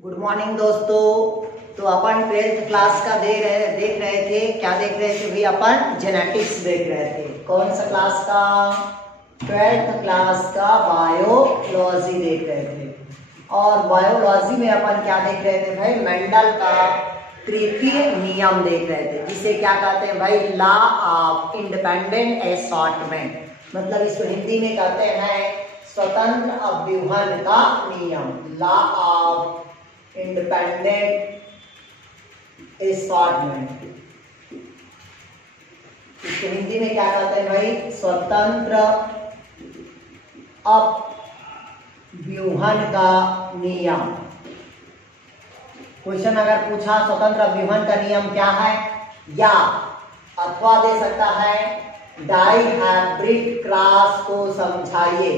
Good morning दोस्तों। तो अपन 12th class का देख रहे थे। क्या देख रहे थे भाई? अपन जेनेटिक्स देख रहे थे। कौन सा क्लास का? 12th क्लास का बायोलॉजी देख रहे थे। और बायोलॉजी में अपन क्या देख रहे थे भाई? मेंडल का तृतीय नियम देख रहे थे, जिसे क्या कहते हैं भाई? Law of independent assortment. मतलब इसको हिंदी में कहते हैं स्वतंत्र अव्यूहन का नियम। लॉ ऑफ इंडिपेंडेंट असॉर्टमेंट, इसको हिंदी में क्या कहते हैं भाई? स्वतंत्र अव्यूहन का नियम। क्वेश्चन अगर पूछा स्वतंत्र अव्यूहन का नियम क्या है, या अथवा दे सकता है डाइहाइब्रिड क्रॉस को समझाइए।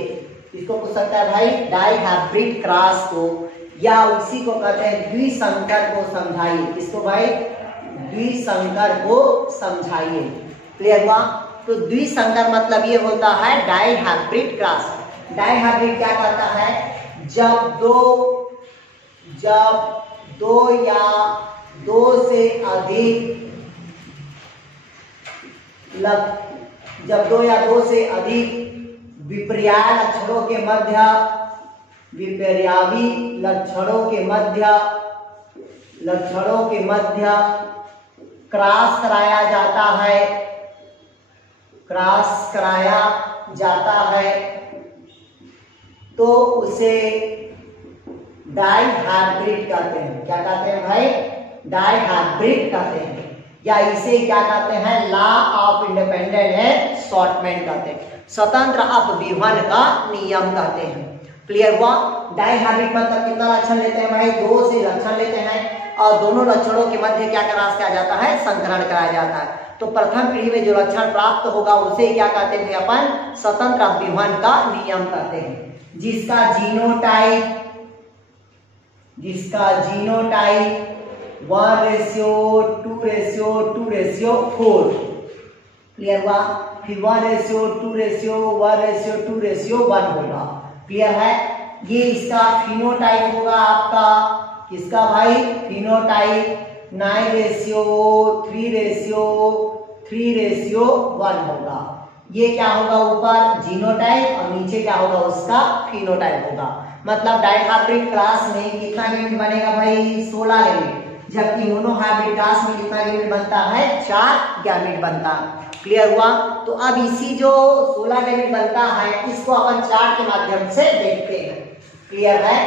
इसको पूछ सकता है भाई डाइहाइब्रिड क्रॉस को, या उसी को कहते हैं द्विसंकर को समझाइए। किसको भाई? द्विसंकर को समझाइए। क्लियर हुआ? तो द्विसंकर मतलब ये होता है डाइहाइब्रिड क्रॉस। डाइहाइब्रिड क्या करता है? जब दो या दो से अधिक विपर्याय लक्षणों के मध्य क्रॉस कराया जाता है तो उसे डाइहाइब्रिड कहते हैं। क्या कहते हैं भाई? डाइहाइब्रिड कहते हैं, या इसे क्या कहते हैं? लॉ ऑफ इंडिपेंडेंट असॉर्टमेंट कहते हैं, स्वतंत्र अव्यूहन का नियम कहते हैं। क्लियर हुआ? डाइहाइब्रिड मतलब कितना लक्षण लेते हैं भाई? 2 से लक्षण लेते हैं और दोनों लक्षणों के मध्य क्या क्रॉस किया जाता है? संकरण कराया जाता है। तो प्रथम पीढ़ी में जो लक्षण प्राप्त होगा उसे क्या कहते हैं अपन? स्वतंत्र अव्यूहन का नियम कहते हैं। जिसका जीनोटाइप 1:2:2:4। क्लियर हुआ? फिर 1:2:1:2:1 होगा। क्लियर है? ये इसका फिनोटाइप होगा आपका। किसका भाई? फिनोटाइप 9:3:1 होगा। ये क्या होगा? ऊपर जीनोटाइप और नीचे क्या होगा? उसका फिनोटाइप होगा। मतलब डाइहाइब्रिड क्लास में कितना गैमेट बनेगा भाई? 16 गैमेट। जबकि मोनोहाइब्रिड क्लास में कितना गैमेट बनता है? 4 गैमेट बनता है। क्लियर हुआ? तो अब इसी जो 16 गैमेट बनता है इसको अपन चार्ट के माध्यम से देखते हैं। क्लियर है?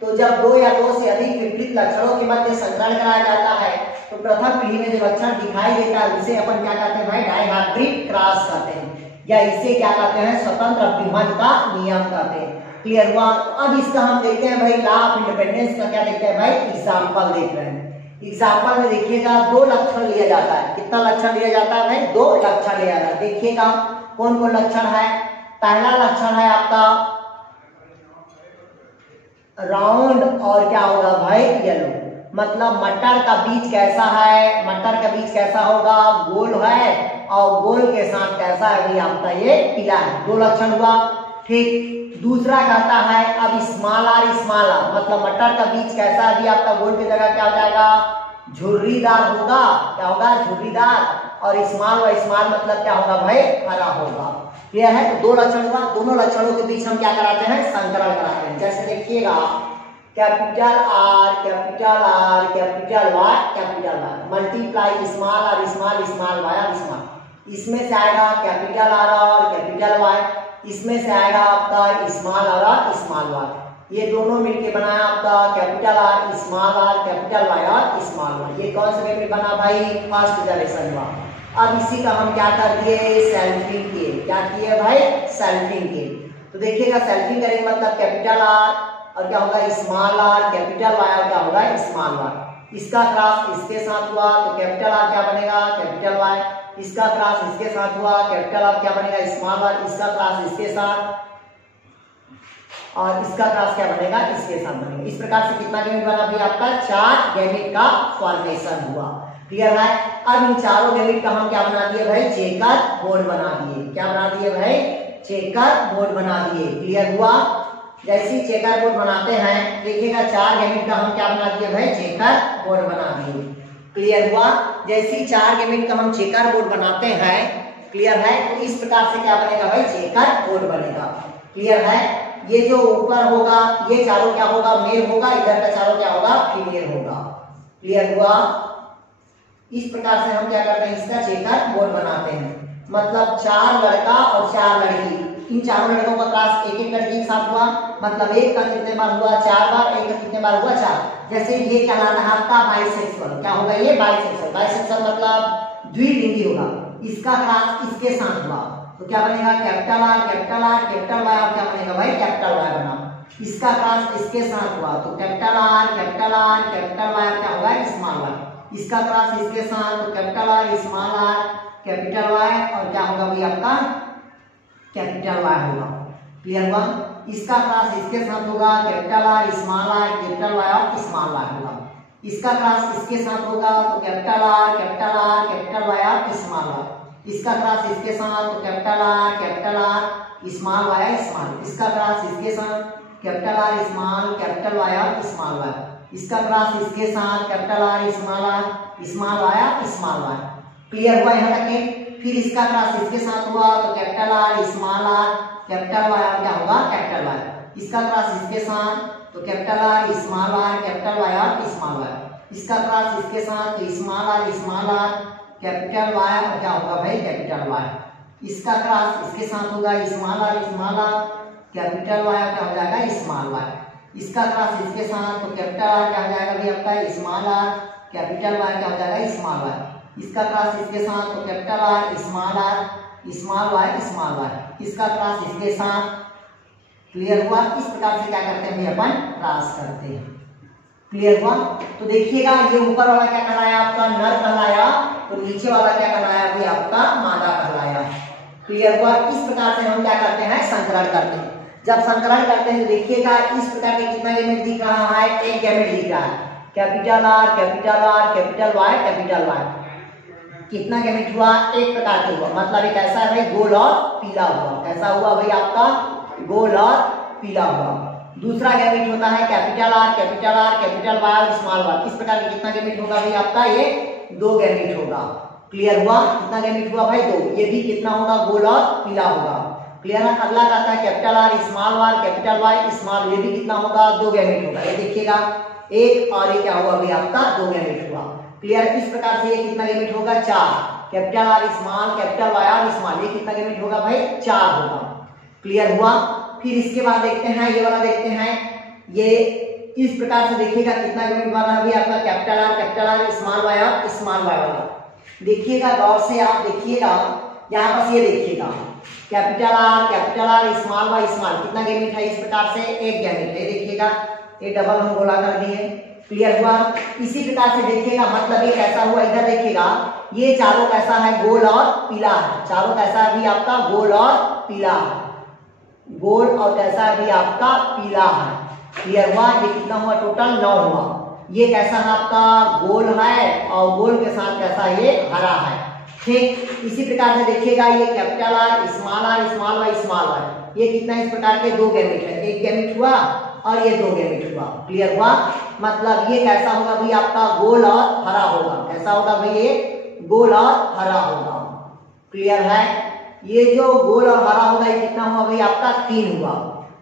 तो जब 2 या 2 से अधिक विपरीत लक्षणों के मध्य संकरण कराया जाता है तो प्रथम पीढ़ी में जो लक्षण दिखाई देता है उसे अपन क्या कहते हैं भाई? डाइहाइब्रिड क्रॉस कहते हैं, या इसे क्या कहते हैं? स्वतंत्र अव्यूहन का नियम कहते हैं। क्लियर हुआ? तो अब इसका हम देखते हैं भाई लॉ ऑफ इंडिपेंडेंस का। क्या देखते हैं भाई? एग्जाम्पल देख रहे हैं। एग्जाम्पल में देखिएगा 2 लक्षण लिया जाता है। कितना लक्षण लिया जाता है भाई? 2 लक्षण लिया जाता है। देखिएगा कौन कौन लक्षण है। पहला लक्षण है आपका राउंड, और क्या होगा भाई? येलो। मतलब मटर का बीज कैसा है? मटर का बीज कैसा होगा? गोल है, और गोल के साथ कैसा है भाई? आपका ये पीला है। 2 लक्षण हुआ। ठीक। दूसरा कहता है अब स्मॉल आर, मतलब मटर का बीज कैसा है? अभी आपका गोल की जगह क्या हो जाएगा? झुर्रीदार होगा। क्या होगा? झुर्रीदार। और स्मॉल मतलब क्या होगा भाई? हरा होगा। क्लियर है? तो 2 लक्षण हुआ। दोनों लक्षणों के बीच हम क्या कराते हैं? संकरण कराते हैं। जैसे देखिएगा capital R, capital R, capital Y multiply small R, small Y, small. इसमें से आएगा कैपिटल R और कैपिटल Y, इसमें से आएगा आपका स्मॉल R और स्मॉल Y। ये दोनों मिलके बनाया आपका capital R, small R, capital Y और स्मॉल Y। ये कौन सा मिलके बना भाई? फर्स्ट जनरेशन हुआ। अब इसी का हम क्या कर दिए? सेल्फिंग किए। क्या किए भाई? सेल्फिंग किए। तो देखिएगा सेल्फिंग करेंगे मतलब कैपिटल R और क्या होगा? स्मॉल R, कैपिटल Y और क्या होगा? Small Y। इसका क्रॉस इसके साथ हुआ तो कैपिटल R क्या बनेगा? Capital Y। इसका क्रॉस इसके साथ हुआ, कैपिटल R क्या बनेगा? Small R। इसका क्रॉस इसके साथ, और इसका क्रॉस क्या बनेगा? इसके साथ बनेगा। इस प्रकार से कितना गैमेट बना भाई? आपका 4 गैमेट का फॉर्मेशन हुआ। क्लियर है? अब इन चारों गैमेट का हम क्या बना दिए भाई? चेकर बोर्ड बना दिए। क्या बना दिए भाई? चेकर बोर्ड बना दिए। क्लियर हुआ? जैसे ही चेकर बोर्ड बनाते हैं, देखिएगा 4 गैमेट का हम क्या बना दिए भाई, चेकर बोर्ड बना दिए। क्लियर हुआ? जैसे ही 4 गैमेट का हम चेकर बोर्ड बनाते हैं, क्लियर है, तो इस प्रकार से क्या बनेगा भाई, चेकर बोर्ड बनेगा। क्लियर है? ये जो ऊपर होगा ये चारों क्या होगा, मेल होगा, इधर का चारों क्या होगा, फीमेल होगा। क्लियर हुआ? इस प्रकार से हम क्या करते हैं, इसका चेकर बोर्ड बनाते हैं। मतलब 4 लड़का और 4 लड़की, इन चारों लड़कों का क्लास एक एक लड़की के साथ हुआ, मतलब एक का कितने बार हुआ, 4 बार, एक का कितने बार हुआ, 4। जैसे ये कहलाता है आपका बाइसेक्सुअल। क्या होगा ये, बाइसेक्सुअल। बाइसेक्सुअल मतलब द्विलिंगी होगा। इसका क्लास इसके साथ हुआ तो क्या बनेगा, capital R capital R capital Y. और क्या बनेगा भाई, कैपिटल वाई बना। इसका क्लास इसके साथ हुआ तो कैपिटल आर कैपिटल वाई, क्या होगा, स्मॉल वाई। इसका क्लास इसके साथ तो capital R small R capital Y, और क्या होगा भाई आपका, कैपिटल वाई होगा। क्लियर हुआ? इसका क्लास इसके साथ होगा, capital R small R capital Y और स्मॉल वाई होगा। इसका क्लास इसके साथ होगा तो कैपिटल आर कैपिटल वाई और स्मॉल वाई। इसका क्लास इसके साथ तो capital R small Y small. इसका क्लास इसके साथ कैपिटल आर कैपिटल वाई और स्मॉल वाई। इसका क्लास इसके साथ कैपिटल आर स्मॉल वाई और स्मॉल वाई। क्लियर हुआ यहाँ तक के? फिर इसका क्लास इसके साथ हुआ तो कैपिटल आर कैपिटल वाई और क्या होगा, कैपिटल वाई। इसका क्लास इसके साथ तो कैपिटल आर कैपिटल वाई और स्मॉल वाई। इसका क्लास इसके साथ तो स्मॉल आर कैपिटल वाई और क्या होगा भाई, कैपिटल वाई। इसका क्लास इसके साथ होगा स्मॉल आर कैपिटल वाई और क्या हो जाएगा, स्मॉल वाई। इसका क्लास इसके साथ तो कैपिटल आर क्या हो जाएगा भाई आपका, स्मॉल आर कैपिटल वाई क्या हो जाएगा, स्मॉल वाई। इसका क्लास इसके साथ तो capital R small Y small Y. इसका क्लास इसके साथ। क्लियर हुआ? इस प्रकार से क्या करते हैं अपन, क्लास करते हैं। क्लियर हुआ? तो देखिएगा ये ऊपर वाला क्या कहलाया आपका, नर कहलाया, तो नीचे वाला क्या कहलाया भाई आपका, मादा कहलाया। क्लियर हुआ? इस प्रकार से हम क्या करते हैं, संकरण करते हैं। जब संकरण करते हैं तो देखिएगा इस प्रकार के कितना गैमेट दिख रहा है, एक गैमेट दिख रहा है, capital R capital Y capital Y. कितना गैमेट हुआ, एक प्रकार के हुआ। मतलब एक ऐसा है भाई, गोल और पीला हुआ। कैसा हुआ भाई आपका, गोल और पीला हुआ। दूसरा गैमेट होता है कैपिटल आर कैपिटल वाई और स्मॉल वाई। इस प्रकार के कितना गैमेट होगा भाई आपका, ये 2 गैमेट होगा। क्लियर हुआ? कितना गैमेट हुआ भाई, 2। ये भी कितना होगा, गोल और पीला होगा। क्लियर है? अगला आता है capital R capital Y small. ये भी कितना होगा, 2 गैमेट होगा। ये देखिएगा एक और ये क्या हुआ भाई आपका, 2 गैमेट हुआ। क्लियर? इस प्रकार से ये कितना गैमेट होगा, 4। Capital R small capital Y और स्मॉल, ये कितना गैमेट होगा भाई, 4 होगा। क्लियर हुआ? फिर इसके बाद देखते हैं, ये वाला देखते हैं। ये इस प्रकार से देखिएगा कितना गैमेट बना है आपका, कैपिटल आर स्मॉल वाई और स्मॉल वाई वाला। देखिएगा गौर से, आप देखिएगा यहाँ पर ये देखिएगा capital R small Y small, कितना गैमेट है इस प्रकार से, एक गैमेट है। देखिएगा ये डबल हम गोला कर दिए। क्लियर हुआ? इसी प्रकार से देखिएगा, मतलब ये कैसा हुआ, इधर देखिएगा ये चारों कैसा है, गोल और पीला है। चारों कैसा है भी आपका, गोल और पीला है। गोल और कैसा है भी आपका, पीला है। क्लियर हुआ? ये कितना हुआ, टोटल 9 हुआ। ये कैसा है आपका, गोल है और गोल के साथ कैसा ये हरा है। ठीक इसी प्रकार से देखिएगा ये capital R small Y small Y, ये कितना इस प्रकार के 2 गैमेट है। एक गैमेट हुआ और ये 2 गैमेट हुआ। क्लियर हुआ? मतलब ये कैसा होगा भाई आपका, गोल और हरा होगा। कैसा होगा भाई, ये गोल और हरा होगा। क्लियर है? ये जो गोल और हरा होगा ये कितना हुआ भाई आपका, 3 हुआ।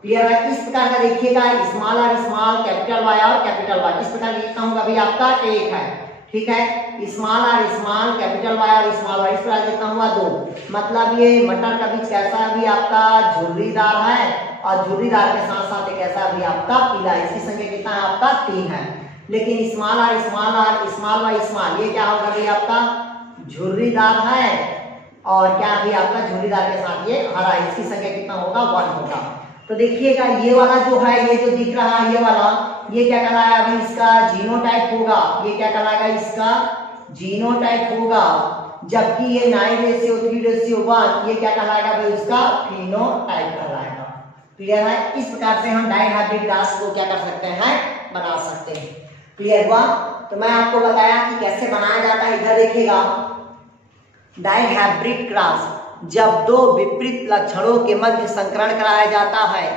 क्लियर है? इस प्रकार का देखिएगा small R small capital Y और कैपिटल वाई, इस प्रकार कितना होगा भाई आपका, 1 है। ठीक है? Small R small capital Y और स्मॉल वाई, इस प्रकार कितना हुआ, 2। मतलब ये मटर का बीज कैसा है भी आपका, झुर्रीदार है, और झुर्रीदार के साथ साथ एक ऐसा भी आपका पीला। इसकी संख्या कितना है आपका, 3 है। लेकिन small R small Y small, ये क्या होगा भाई आपका, झुर्रीदार है, और क्या भी आपका झुर्रीदार के साथ ये हरा। इसकी संख्या कितना होगा, 1 होगा। तो देखिएगा ये वाला जो है, ये जो दिख रहा है ये वाला, ये क्या कहलाया अभी, इसका जीनोटाइप होगा। ये क्या कहलाएगा, इसका जीनोटाइप होगा। जबकि ये 9:3:1, ये क्या कहलाएगा भाई, उसका फिनोटाइप कहलाएगा। क्लियर है? इस प्रकार से हम डाइहाइब्रिड क्रॉस को क्या कर सकते हैं, बना सकते हैं। क्लियर हुआ? तो मैं आपको बताया कि कैसे बनाया जाता है। इधर देखिएगा, डाइहाइब्रिड क्रॉस जब 2 विपरीत लक्षणों के मध्य संकरण कराया जाता है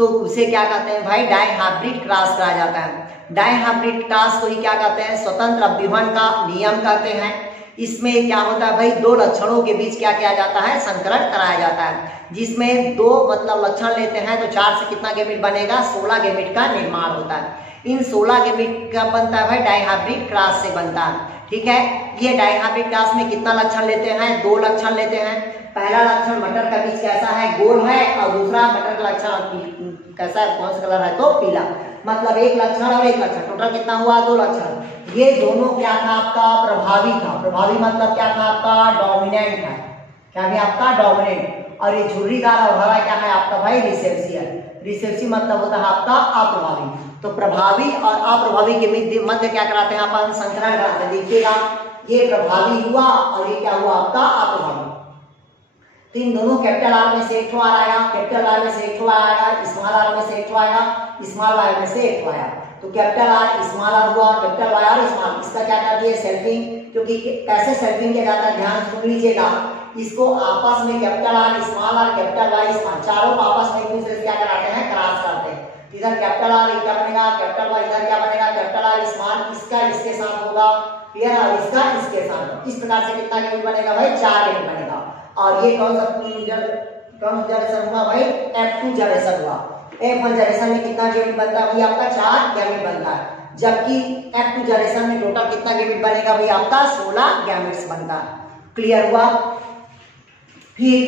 तो उसे क्या कहते हैं भाई, डायहाब्रिड क्रॉस कहा जाता है। डायहाब्रिड क्रॉस को ही क्या कहते हैं, स्वतंत्र अभ्यूहन का नियम कहते हैं। इसमें क्या होता है भाई, दो लक्षणों के बीच क्या किया जाता है, संकरण कराया जाता है, जिसमें दो मतलब लक्षण लेते हैं तो 4 से कितना गैमेट बनेगा, 16 गैमेट का निर्माण होता है। इन 16 गैमेट का बनता है भाई डायहाब्रिड क्रॉस से बनता है। ठीक है, ये डायहाब्रिड क्रॉस में कितना लक्षण लेते हैं, 2 लक्षण लेते हैं। पहला लक्षण मटर का बीज कैसा है, गोल है, और दूसरा मटर का लक्षण कैसा है, कौन सा कलर है, तो पीला। मतलब एक लक्षण और एक लक्षण, टोटल कितना हुआ, 2 लक्षण। ये दोनों क्या था आपका, प्रभावी था। प्रभावी मतलब क्या था आपका, डोमिनेंट है। क्या भी आपका डोमिनेंट। और ये झुर्रीदार और हरा क्या है आपका भाई, रिसेप्शियल। रिसेप्शियल मतलब होता है आपका अप्रभावी। तो प्रभावी और अप्रभावी के मध्य क्या कराते हैं अपन, संकरण कराते हैं। देखिएगा ये प्रभावी हुआ और ये क्या हुआ आपका अप्रभावी। तो इन दोनों कैपिटल आर में से एक आर आया, कैपिटल आर में से एक आया, स्मॉल आर में से एक आया, स्मॉल आर में से एक आया। तो कैपिटल आर स्मॉल आर हुआ, कैपिटल वाई आर स्मॉल। इसका क्या कर दिए, सेल्फिंग। क्योंकि कैसे सेल्फिंग किया जाता है, ध्यान सुन लीजिएगा। इसको आपस में capital R small R capital Y small चारों को आपस में एक दूसरे से क्या कराते हैं, क्रॉस करते हैं। इधर कैपिटल आर क्या बनेगा, कैपिटल वाई, इधर क्या बनेगा, कैपिटल आर स्मॉल, इसका इसके साथ होगा, क्लियर, और इसका इसके साथ। इस प्रकार से कितना यूनिट बनेगा भाई, 4 यूनिट बनेगा। और ये कौन सा जनरेशन हुआ भाई, F2 जनरेशन हुआ। F1 जनरेशन में कितना यूनिट बनता है भाई आपका, 4 गैमेट बनता है। जबकि F2 जनरेशन में टोटल कितना गैमेट बनेगा भाई आपका, 16 गैमेट्स बनता है। क्लियर हुआ। फिर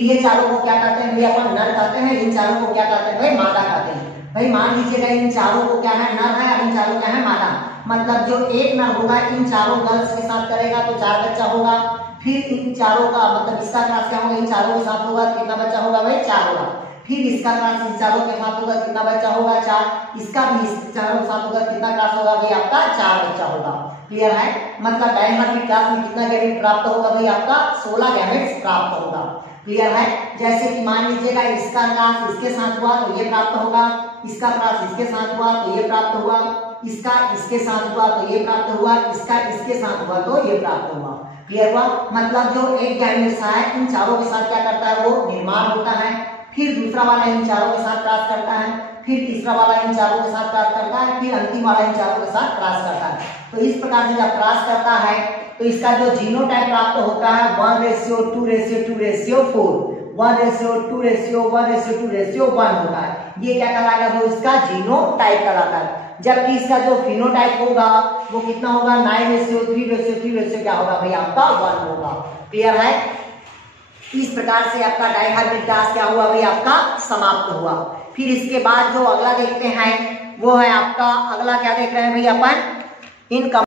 ये चारों को क्या कहते हैं भाई, अपन नर कहते हैं। इन चारों को क्या कहते हैं भाई, मादा कहते हैं। भाई मान लीजिएगा इन चारों को क्या है, नर है, और इन चारों क्या है, मादा। मतलब जो एक नर होगा इन चारों गर्ल्स के साथ करेगा तो 4 बच्चा होगा। फिर इन चारों का मतलब इसका क्रॉस क्या होगा, इन चारों के साथ होगा तो कितना बच्चा होगा भाई, 4 होगा। फिर इसका क्रॉस इन चारों के साथ होगा, कितना बच्चा होगा, 4। इसका भी इस चारों के साथ होगा, कितना क्रॉस होगा भाई आपका, 4 बच्चा होगा। क्लियर है। मतलब डायहाब्रिड क्रॉस में कितना गैमेट प्राप्त होगा भाई आपका, 16 गैमेट्स प्राप्त होगा। क्लियर है। जैसे कि मान लीजिएगा इसका क्रॉस इसके साथ हुआ तो ये प्राप्त होगा, इसका क्रॉस इसके साथ हुआ तो ये प्राप्त हुआ, इसका इसके साथ हुआ तो ये प्राप्त हुआ, इसका इसके साथ हुआ तो ये प्राप्त हुआ। क्लियर हुआ। मतलब जो एक गैमेट्स है इन चारों के साथ क्या करता है, वो निर्माण होता है। फिर दूसरा वाला इन चारों के साथ क्रॉस करता है, फिर तीसरा वाला इन चारों के साथ क्रॉस करता है, फिर अंतिम वाला इन चारों के साथ क्रॉस करता है। तो इस प्रकार से जब क्रॉस करता है तो इसका जो जीनोटाइप प्राप्त होता है 1:2:2:4, 1:2:1:1 होता है। ये क्या कहलाएगा, वो इसका जीनोटाइप कहलाता है। जबकि इसका जो फिनोटाइप होगा वो कितना होगा, 9:3:3 क्या होगा भाई आपका, 1 होगा। क्लियर है। इस प्रकार से आपका डायहाब्रिड क्रॉस क्या हुआ भाई आपका, समाप्त हुआ। फिर इसके बाद जो अगला देखते हैं वो है आपका, अगला क्या देख रहे हैं भाई अपन, इन